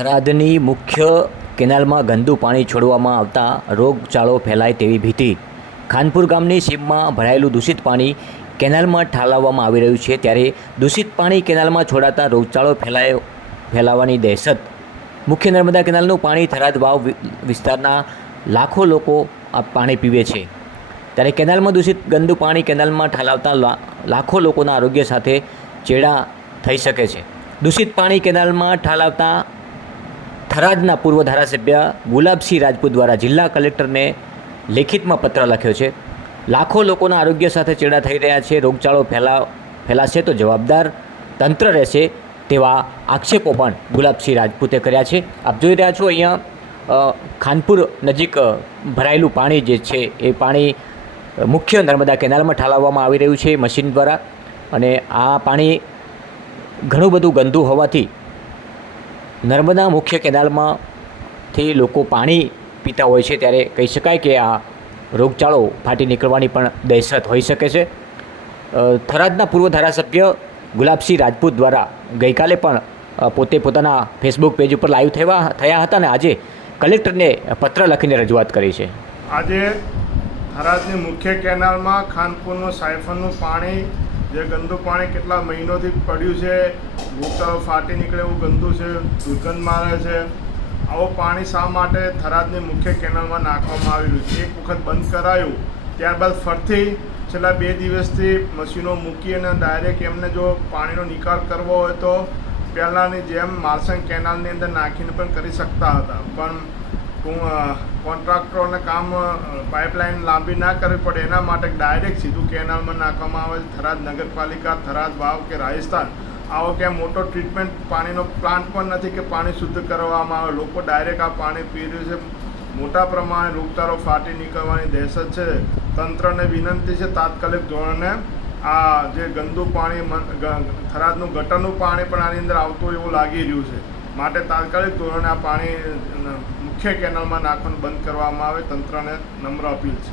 થરાદની મુખ્ય કેનાલમાં ગંદુ પાણી છોડવામાં આવતા રોગચાળો ફેલાય તેવી ભીતિ। ખાનપુર ગામની સીમમાં ભરાયેલું દૂષિત પાણી કેનાલમાં ઠાલવવામાં આવી રહ્યું છે, ત્યારે દૂષિત પાણી કેનાલમાં છોડાતા રોગચાળો ફેલાવાની દહેશત। મુખ્ય નર્મદા કેનાલનું પાણી થરાદ વાવ વિસ્તારના લાખો લોકો આ પાણી પીવે છે, ત્યારે કેનાલમાં દૂષિત ગંદુ પાણી કેનાલમાં ઠાલવતા લાખો લોકોના આરોગ્ય સાથે ચેડા થઈ શકે છે। દૂષિત પાણી કેનાલમાં ઠાલવતા થરાદના પૂર્વ ધારાસભ્ય ગુલાબસિંહ રાજપૂત દ્વારા જિલ્લા કલેક્ટરને લેખિતમાં પત્ર લખ્યો છે। લાખો લોકોના આરોગ્ય સાથે ચેડા થઈ રહ્યા છે, રોગચાળો ફેલાશે તો જવાબદાર તંત્ર રહેશે તેવા આક્ષેપો પણ ગુલાબસિંહ રાજપૂતે કર્યા છે। આપ જોઈ રહ્યા છો અહીંયા ખાનપુર નજીક ભરાયેલું પાણી જે છે એ પાણી મુખ્ય નર્મદા કેનાલમાં ઠાલવવામાં આવી રહ્યું છે મશીન દ્વારા, અને આ પાણી ઘણું બધું ગંદુ હોવાથી નર્મદા મુખ્ય કેનાલમાંથી લોકો પાણી પીતા હોય છે, ત્યારે કહી શકાય કે આ રોગચાળો ફાટી નીકળવાની પણ દહેશત હોઈ શકે છે। થરાદના પૂર્વ ધારાસભ્ય ગુલાબસિંહ રાજપૂત દ્વારા ગઈકાલે પણ પોતે પોતાના ફેસબુક પેજ ઉપર લાઈવ થયા હતા અને આજે કલેક્ટરને પત્ર લખીને રજૂઆત કરી છે। આજે થરાદની મુખ્ય કેનાલમાં ખાનપુરનું સાયફનનું પાણી, જે ગંદુ પાણી કેટલા મહિનોથી પડ્યું છે, ભૂતળો ફાટી નીકળે એવું ગંદુ છે, દુર્ગંધ મારે છે, આવું પાણી શા માટે થરાદની મુખ્ય કેનાલમાં નાખવામાં આવેલું છે? એક વખત બંધ કરાયું, ત્યારબાદ ફરીથી છેલ્લા 2 દિવસથી મશીનો મૂકી અને ડાયરેક્ટ એમને જો પાણીનો નિકાલ કરવો હોય તો પહેલાંની જેમ માલસંગ કેનાલની અંદર નાખીને પણ કરી શકતા હતા, પણ કોન્ટ્રાક્ટરોને કામ પાઇપલાઇન લાંબી ના કરવી પડે એના માટે ડાયરેક્ટ સીધું કેનાલમાં નાખવામાં આવે છે। થરાદ નગરપાલિકા, થરાદ વાવ કે રાજસ્થાન આવો ક્યાં મોટો ટ્રીટમેન્ટ પાણીનો પ્લાન્ટ પણ નથી કે પાણી શુદ્ધ કરવામાં આવે, લોકો ડાયરેક્ટ આ પાણી પી રહ્યું છે। મોટા પ્રમાણે રોગચાળો ફાટી નીકળવાની દહેશત છે। તંત્રને વિનંતી છે તાત્કાલિક ધોરણે આ જે ગંદુ પાણી થરાદનું ગટરનું પાણી પણ આની અંદર આવતું એવું લાગી રહ્યું છે, માટે તાત્કાલિક ધોરણે આ પાણી મુખ્ય કેનાલમાં નાખવાનું બંધ કરવામાં આવે, તંત્રને નમ્ર અપીલ છે।